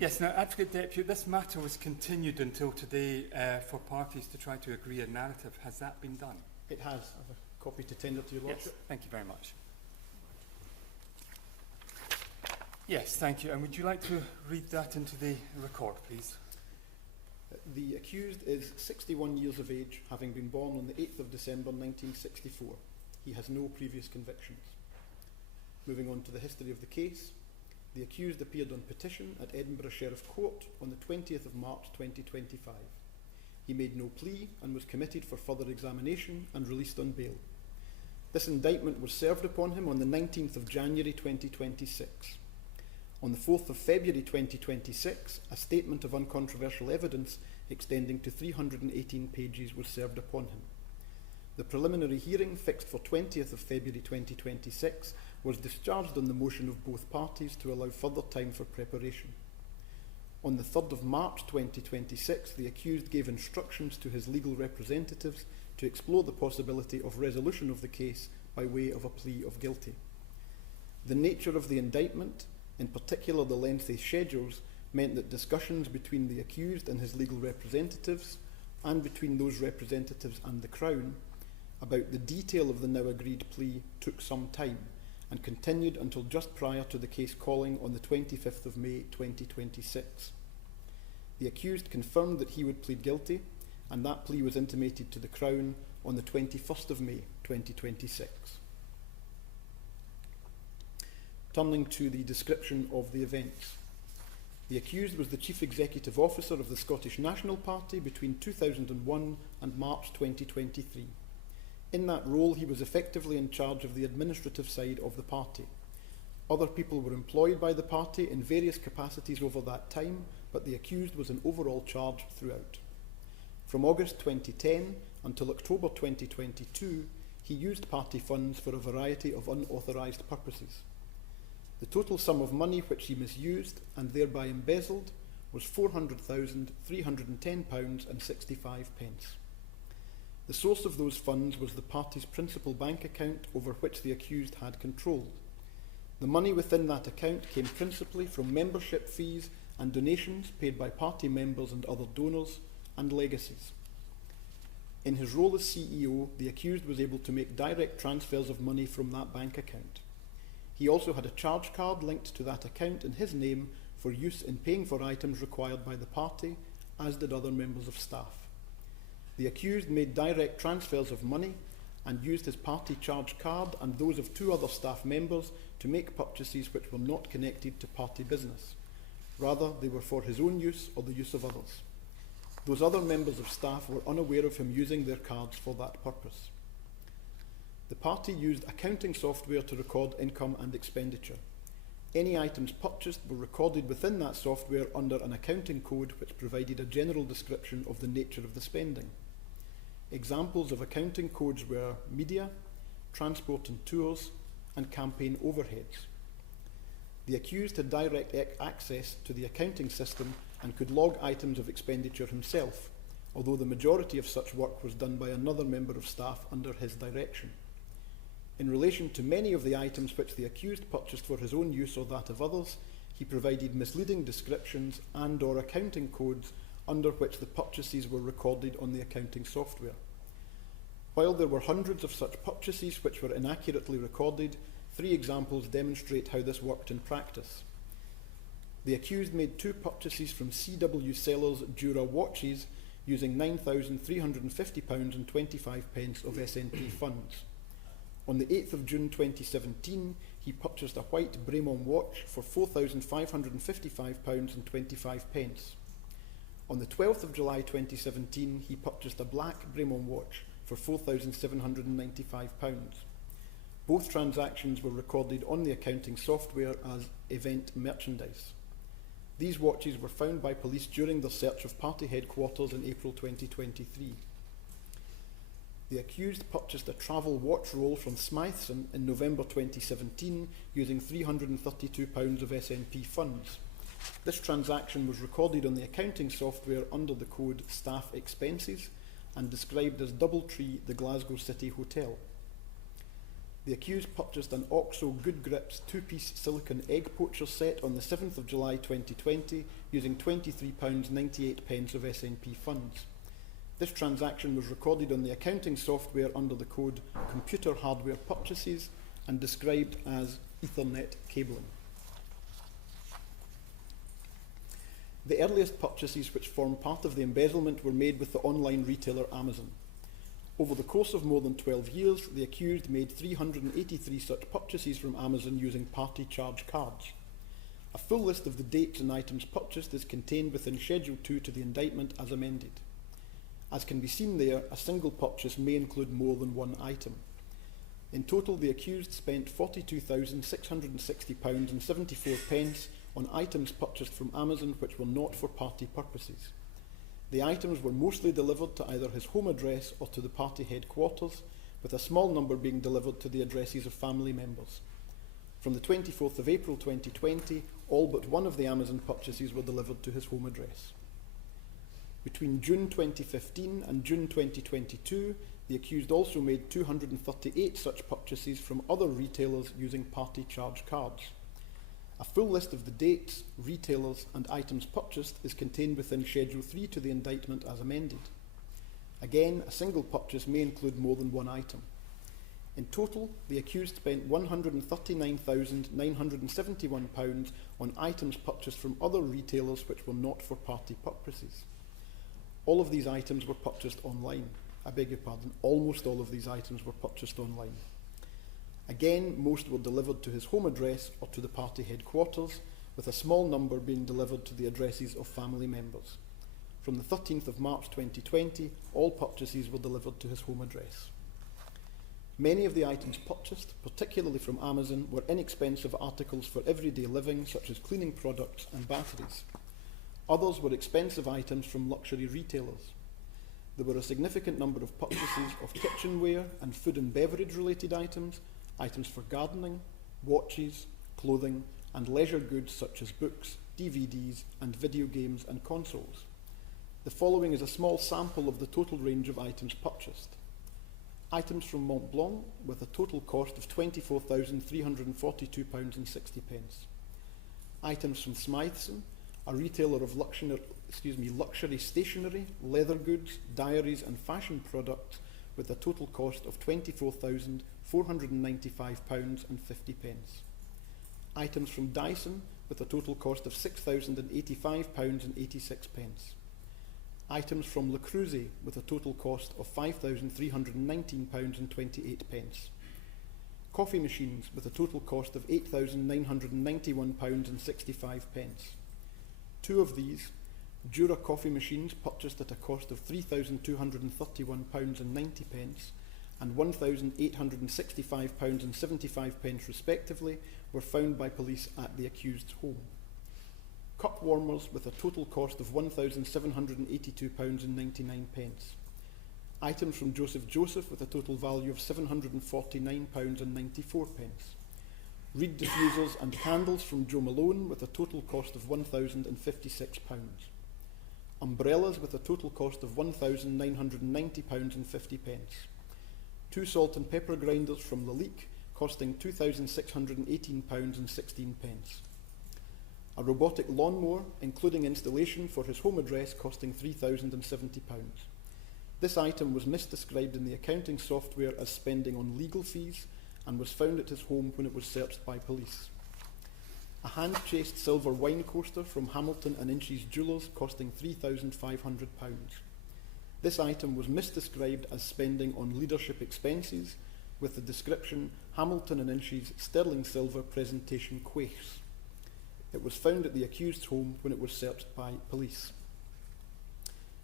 Yes, now, Advocate Deputy, this matter was continued until today for parties to try to agree a narrative. Has that been done? It has. I have a copy to tender to your Lordship. Yes, thank you very much. Yes, thank you. And would you like to read that into the record, please? The accused is 61 years of age, having been born on the 8th of December 1964. He has no previous convictions. Moving on to the history of the case, the accused appeared on petition at Edinburgh Sheriff Court on the 20th of March 2025. He made no plea and was committed for further examination and released on bail. This indictment was served upon him on the 19th of January 2026. On the 4th of February 2026, a statement of uncontroversial evidence extending to 318 pages was served upon him. The preliminary hearing, fixed for 20th of February 2026, was discharged on the motion of both parties to allow further time for preparation. On the 3rd of March 2026, the accused gave instructions to his legal representatives to explore the possibility of resolution of the case by way of a plea of guilty. The nature of the indictment, in particular the lengthy schedules, meant that discussions between the accused and his legal representatives, and between those representatives and the Crown, about the detail of the now agreed plea took some time and continued until just prior to the case calling on the 25th of May 2026. The accused confirmed that he would plead guilty, and that plea was intimated to the Crown on the 21st of May 2026. Turning to the description of the events. The accused was the Chief Executive Officer of the Scottish National Party between 2001 and March 2023. In that role, he was effectively in charge of the administrative side of the party. Other people were employed by the party in various capacities over that time, but the accused was in overall charge throughout. From August 2010 until October 2022, he used party funds for a variety of unauthorised purposes. The total sum of money which he misused and thereby embezzled was £400,310.65. The source of those funds was the party's principal bank account over which the accused had control. The money within that account came principally from membership fees and donations paid by party members and other donors, and legacies. In his role as CEO, the accused was able to make direct transfers of money from that bank account. He also had a charge card linked to that account in his name for use in paying for items required by the party, as did other members of staff. The accused made direct transfers of money and used his party charge card and those of 2 other staff members to make purchases which were not connected to party business. Rather, they were for his own use or the use of others. Those other members of staff were unaware of him using their cards for that purpose. The party used accounting software to record income and expenditure. Any items purchased were recorded within that software under an accounting code which provided a general description of the nature of the spending. Examples of accounting codes were media, transport and tours, and campaign overheads. The accused had direct access to the accounting system and could log items of expenditure himself, although the majority of such work was done by another member of staff under his direction. In relation to many of the items which the accused purchased for his own use or that of others, he provided misleading descriptions and/or accounting codes under which the purchases were recorded on the accounting software. While there were hundreds of such purchases which were inaccurately recorded, 3 examples demonstrate how this worked in practice. The accused made 2 purchases from CW Sellers Dura watches using £9,350.25 of SNP funds. On the 8th of June 2017, he purchased a white Bremont watch for £4,555.25. On the 12th of July 2017, he purchased a black Bremont watch for £4,795. Both transactions were recorded on the accounting software as event merchandise. These watches were found by police during their search of party headquarters in April 2023. The accused purchased a travel watch roll from Smytheson in November 2017 using £332 of SNP funds. This transaction was recorded on the accounting software under the code Staff Expenses and described as Doubletree, the Glasgow City Hotel. The accused purchased an OXO Good Grips 2-piece silicone egg poacher set on the 7th of July 2020 using £23.98 of SNP funds. This transaction was recorded on the accounting software under the code Computer Hardware Purchases and described as Ethernet cabling. The earliest purchases which form part of the embezzlement were made with the online retailer Amazon. Over the course of more than 12 years, the accused made 383 such purchases from Amazon using party charge cards. A full list of the dates and items purchased is contained within Schedule 2 to the indictment as amended. As can be seen there, a single purchase may include more than one item. In total, the accused spent £42,660.74 on items purchased from Amazon which were not for party purposes. The items were mostly delivered to either his home address or to the party headquarters, with a small number being delivered to the addresses of family members. From the 24th of April 2020, all but one of the Amazon purchases were delivered to his home address. Between June 2015 and June 2022, the accused also made 238 such purchases from other retailers using party charge cards. A full list of the dates, retailers and items purchased is contained within Schedule 3 to the indictment as amended. Again, a single purchase may include more than one item. In total, the accused spent £139,971 on items purchased from other retailers which were not for party purposes. All of these items were purchased online. I beg your pardon, almost all of these items were purchased online. Again, most were delivered to his home address or to the party headquarters, with a small number being delivered to the addresses of family members. From the 13th of March 2020, all purchases were delivered to his home address. Many of the items purchased, particularly from Amazon, were inexpensive articles for everyday living, such as cleaning products and batteries. Others were expensive items from luxury retailers. There were a significant number of purchases of kitchenware and food and beverage related items, items for gardening, watches, clothing, and leisure goods such as books, DVDs, and video games and consoles. The following is a small sample of the total range of items purchased. Items from Mont Blanc with a total cost of £24,342.60. Items from Smythson, a retailer of luxury stationery, leather goods, diaries and fashion products with a total cost of £24,495.50. Items from Dyson with a total cost of £6,085.86. Items from Le Creuset with a total cost of £5,319.28. Coffee machines with a total cost of £8,991.65. Two of these, Jura coffee machines purchased at a cost of £3,231.90 and £1,865.75 respectively, were found by police at the accused's home. Cup warmers with a total cost of £1,782.99. Items from Joseph with a total value of £749.94. Reed diffusers and candles from Joe Malone with a total cost of £1,056. Umbrellas with a total cost of £1,990.50. Two salt and pepper grinders from Lalique costing £2,618.16. A robotic lawnmower, including installation for his home address, costing £3,070. This item was misdescribed in the accounting software as spending on legal fees and was found at his home when it was searched by police. A hand-chased silver wine coaster from Hamilton & Inches Jewellers costing £3,500. This item was misdescribed as spending on leadership expenses with the description Hamilton & Inches sterling silver presentation quaifs. It was found at the accused's home when it was searched by police.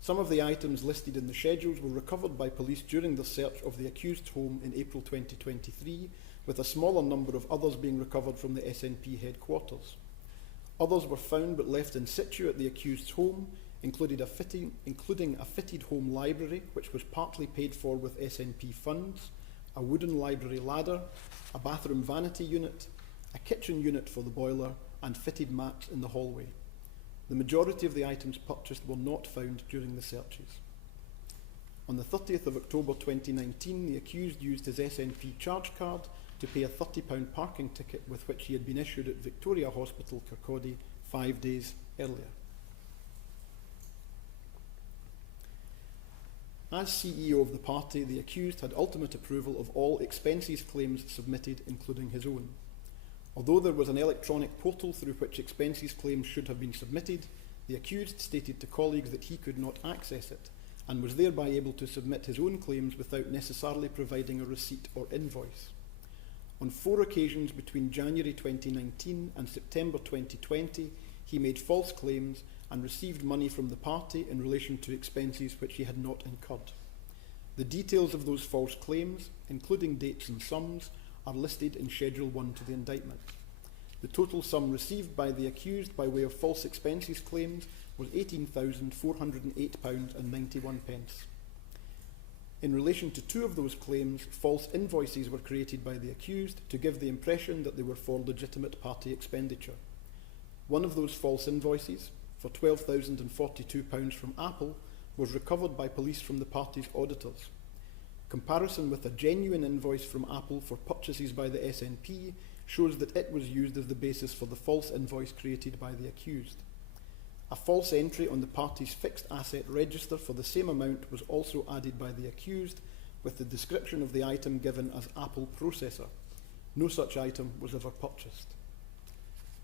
Some of the items listed in the schedules were recovered by police during the search of the accused's home in April 2023, with a smaller number of others being recovered from the SNP headquarters. Others were found but left in situ at the accused's home, including a fitted home library, which was partly paid for with SNP funds, a wooden library ladder, a bathroom vanity unit, a kitchen unit for the boiler, and fitted mats in the hallway. The majority of the items purchased were not found during the searches. On the 30th of October 2019, the accused used his SNP charge card to pay a £30 parking ticket with which he had been issued at Victoria Hospital, Kirkcaldy, 5 days earlier. As CEO of the party, the accused had ultimate approval of all expenses claims submitted, including his own. Although there was an electronic portal through which expenses claims should have been submitted, the accused stated to colleagues that he could not access it, and was thereby able to submit his own claims without necessarily providing a receipt or invoice. On 4 occasions between January 2019 and September 2020, he made false claims and received money from the party in relation to expenses which he had not incurred. The details of those false claims, including dates and sums, are listed in Schedule 1 to the indictment. The total sum received by the accused by way of false expenses claims was £18,408.91. In relation to 2 of those claims, false invoices were created by the accused to give the impression that they were for legitimate party expenditure. One of those false invoices, for £12,042 from Apple, was recovered by police from the party's auditors. Comparison with a genuine invoice from Apple for purchases by the SNP shows that it was used as the basis for the false invoice created by the accused. A false entry on the party's fixed asset register for the same amount was also added by the accused, with the description of the item given as Apple Processor. No such item was ever purchased.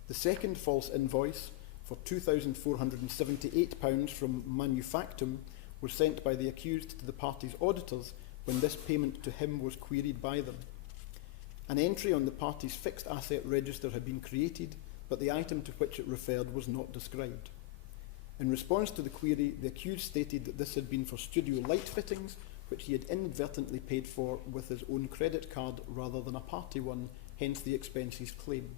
The second false invoice, for £2,478 from Manufactum, was sent by the accused to the party's auditors when this payment to him was queried by them. An entry on the party's fixed asset register had been created, but the item to which it referred was not described. In response to the query, the accused stated that this had been for studio light fittings, which he had inadvertently paid for with his own credit card rather than a party one, hence the expenses claim.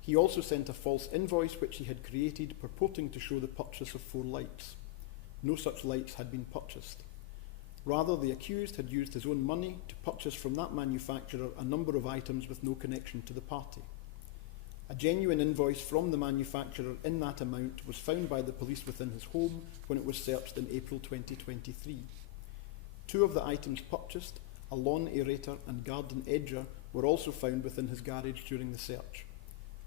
He also sent a false invoice which he had created purporting to show the purchase of 4 lights. No such lights had been purchased. Rather, the accused had used his own money to purchase from that manufacturer a number of items with no connection to the party. A genuine invoice from the manufacturer in that amount was found by the police within his home when it was searched in April 2023. 2 of the items purchased, a lawn aerator and garden edger, were also found within his garage during the search.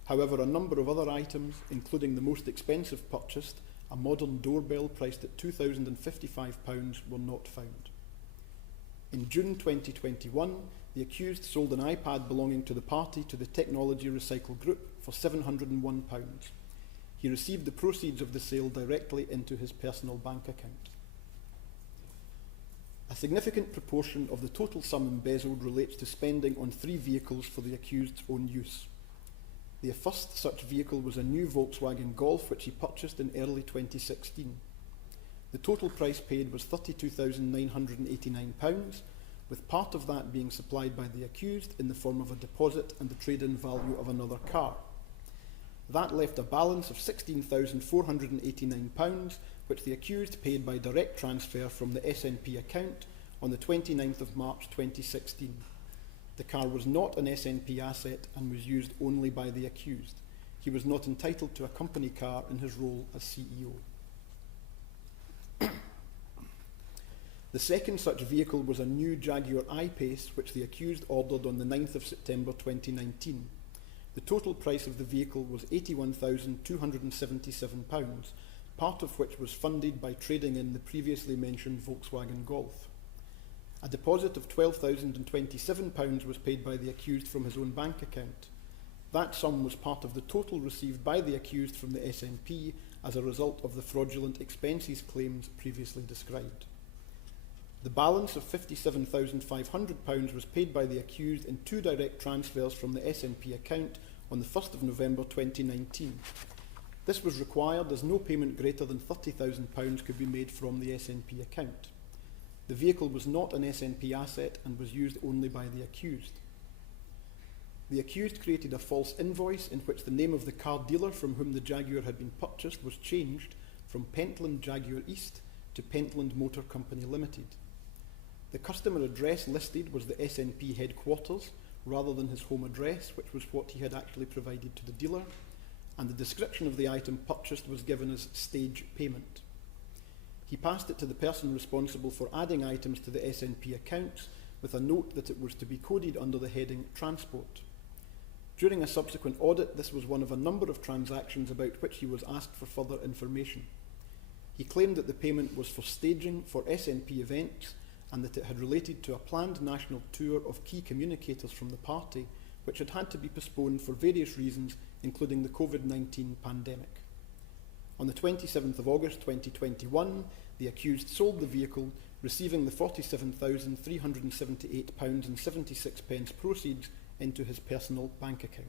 However, a number of other items, including the most expensive purchased, a modern doorbell priced at £2,055, were not found. In June 2021, the accused sold an iPad belonging to the party to the Technology Recycle Group for £701. He received the proceeds of the sale directly into his personal bank account. A significant proportion of the total sum embezzled relates to spending on 3 vehicles for the accused's own use. The first such vehicle was a new Volkswagen Golf which he purchased in early 2016. The total price paid was £32,989, with part of that being supplied by the accused in the form of a deposit and the trade-in value of another car. That left a balance of £16,489, which the accused paid by direct transfer from the SNP account on the 29th of March 2016. The car was not an SNP asset and was used only by the accused. He was not entitled to a company car in his role as CEO. The second such vehicle was a new Jaguar I-Pace which the accused ordered on the 9th of September 2019. The total price of the vehicle was £81,277, part of which was funded by trading in the previously mentioned Volkswagen Golf. A deposit of £12,027 was paid by the accused from his own bank account. That sum was part of the total received by the accused from the SNP as a result of the fraudulent expenses claims previously described. The balance of £57,500 was paid by the accused in 2 direct transfers from the SNP account on the 1st of November 2019. This was required as no payment greater than £30,000 could be made from the SNP account. The vehicle was not an SNP asset and was used only by the accused. The accused created a false invoice in which the name of the car dealer from whom the Jaguar had been purchased was changed from Pentland Jaguar East to Pentland Motor Company Limited. The customer address listed was the SNP headquarters rather than his home address, which was what he had actually provided to the dealer, and the description of the item purchased was given as stage payment. He passed it to the person responsible for adding items to the SNP accounts, with a note that it was to be coded under the heading Transport. During a subsequent audit, this was one of a number of transactions about which he was asked for further information. He claimed that the payment was for staging for SNP events and that it had related to a planned national tour of key communicators from the party, which had to be postponed for various reasons, including the COVID-19 pandemic. On the 27th of August 2021, the accused sold the vehicle, receiving the £47,378.76 proceeds into his personal bank account.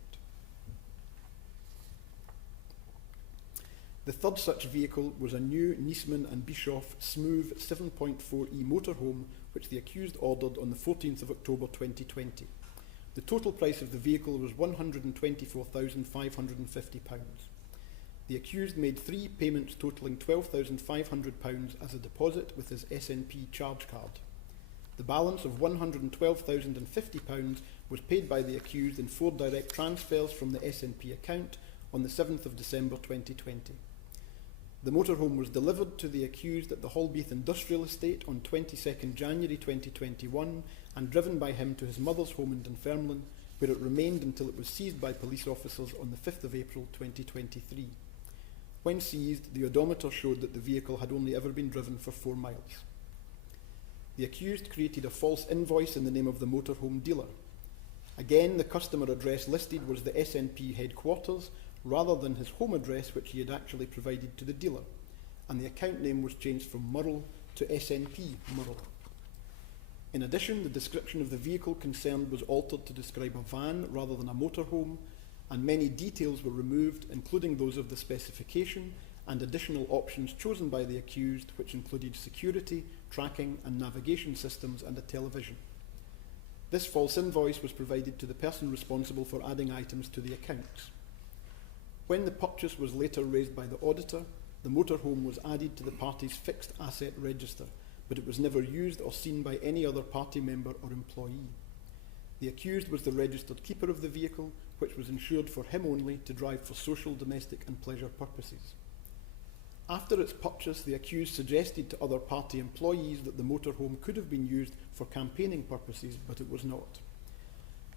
The third such vehicle was a new Niesman and Bischoff Smooth 7.4e motorhome, which the accused ordered on the 14th of October 2020. The total price of the vehicle was £124,550. The accused made 3 payments totalling £12,500 as a deposit with his SNP charge card. The balance of £112,050 was paid by the accused in 4 direct transfers from the SNP account on the 7th of December 2020. The motorhome was delivered to the accused at the Holbeath Industrial Estate on 22nd January 2021 and driven by him to his mother's home in Dunfermline, where it remained until it was seized by police officers on the 5th of April 2023. When seized, the odometer showed that the vehicle had only ever been driven for 4 miles. The accused created a false invoice in the name of the motorhome dealer. Again, the customer address listed was the SNP headquarters, rather than his home address, which he had actually provided to the dealer, and the account name was changed from Murrell to SNP Murrell. In addition, the description of the vehicle concerned was altered to describe a van rather than a motorhome, and many details were removed, including those of the specification and additional options chosen by the accused, which included security, tracking and navigation systems and a television. This false invoice was provided to the person responsible for adding items to the accounts. When the purchase was later raised by the auditor, the motorhome was added to the party's fixed asset register, but it was never used or seen by any other party member or employee. The accused was the registered keeper of the vehicle, which was insured for him only to drive for social, domestic and pleasure purposes. After its purchase, the accused suggested to other party employees that the motorhome could have been used for campaigning purposes, but it was not.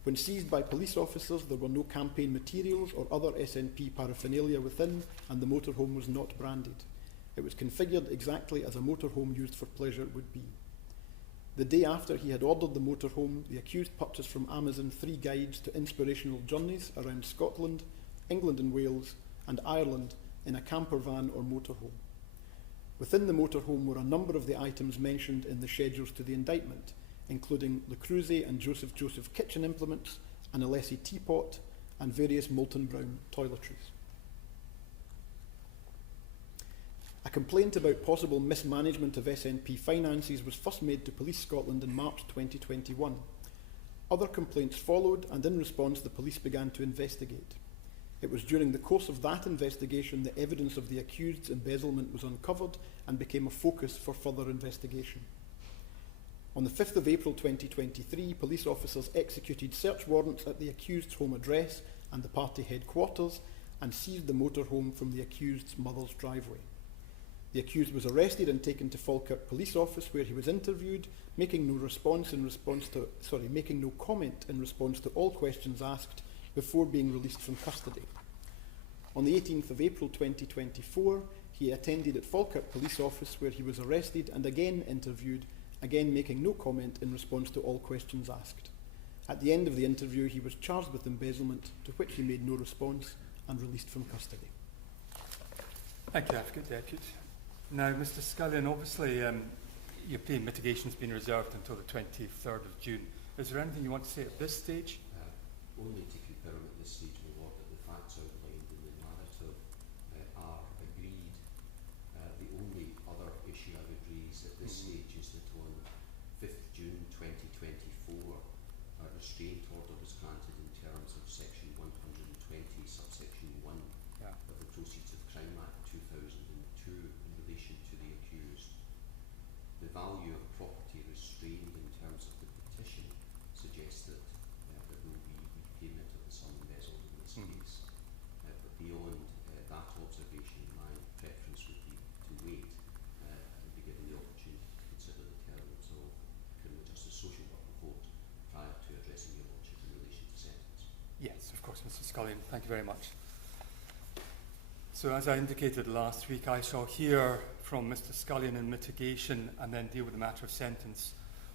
When seized by police officers, there were no campaign materials or other SNP paraphernalia within, and the motorhome was not branded. It was configured exactly as a motorhome used for pleasure would be. The day after he had ordered the motorhome, the accused purchased from Amazon 3 guides to inspirational journeys around Scotland, England and Wales, and Ireland in a camper van or motorhome. Within the motorhome were a number of the items mentioned in the schedules to the indictment, including Le Creuset and Joseph kitchen implements, an Alessi teapot, and various Molton Brown toiletries. A complaint about possible mismanagement of SNP finances was first made to Police Scotland in March 2021. Other complaints followed, and in response the police began to investigate. It was during the course of that investigation that evidence of the accused's embezzlement was uncovered and became a focus for further investigation. On the 5th of April 2023, police officers executed search warrants at the accused's home address and the party headquarters and seized the motorhome from the accused's mother's driveway. The accused was arrested and taken to Falkirk Police Office, where he was interviewed, making no comment in response to all questions asked before being released from custody. On the 18th of April 2024, he attended at Falkirk Police Office, where he was arrested and again interviewed, again making no comment in response to all questions asked. At the end of the interview, he was charged with embezzlement, to which he made no response and released from custody. Thank you, Advocate Deputy. Now, Mr Scullion, obviously your plea and mitigation has been reserved until the 23rd of June. Is there anything you want to say at this stage? Only to confirm at this stage, my Lord, that the facts outlined in the narrative are agreed. The only other issue I would raise at this stage is that on 5th June 2024, a restraint order was granted in terms of section 120, subsection 1 of the Proceeds of Crime Act 2002 in relation to the accused. The value of property restrained in terms of the petition suggests that there will be repayment of the sum embezzled in this case. But beyond that observation, my preference would be to wait and be given the opportunity to consider the terms of criminal justice social work before addressing your lordship in relation to sentence. Yes, of course, Mr. Scullion. Thank you very much. So as I indicated last week, I shall hear from Mr. Scullion in mitigation and then deal with the matter of sentence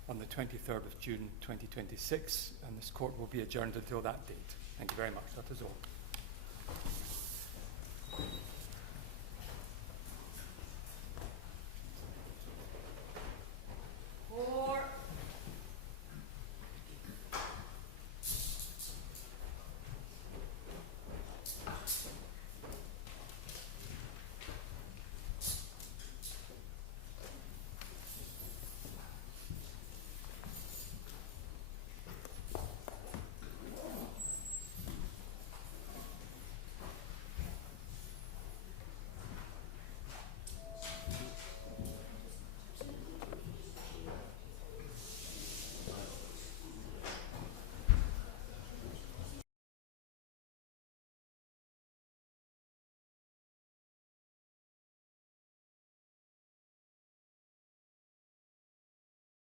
on the 23rd of June 2026, and this court will be adjourned until that date. Thank you very much. That is all.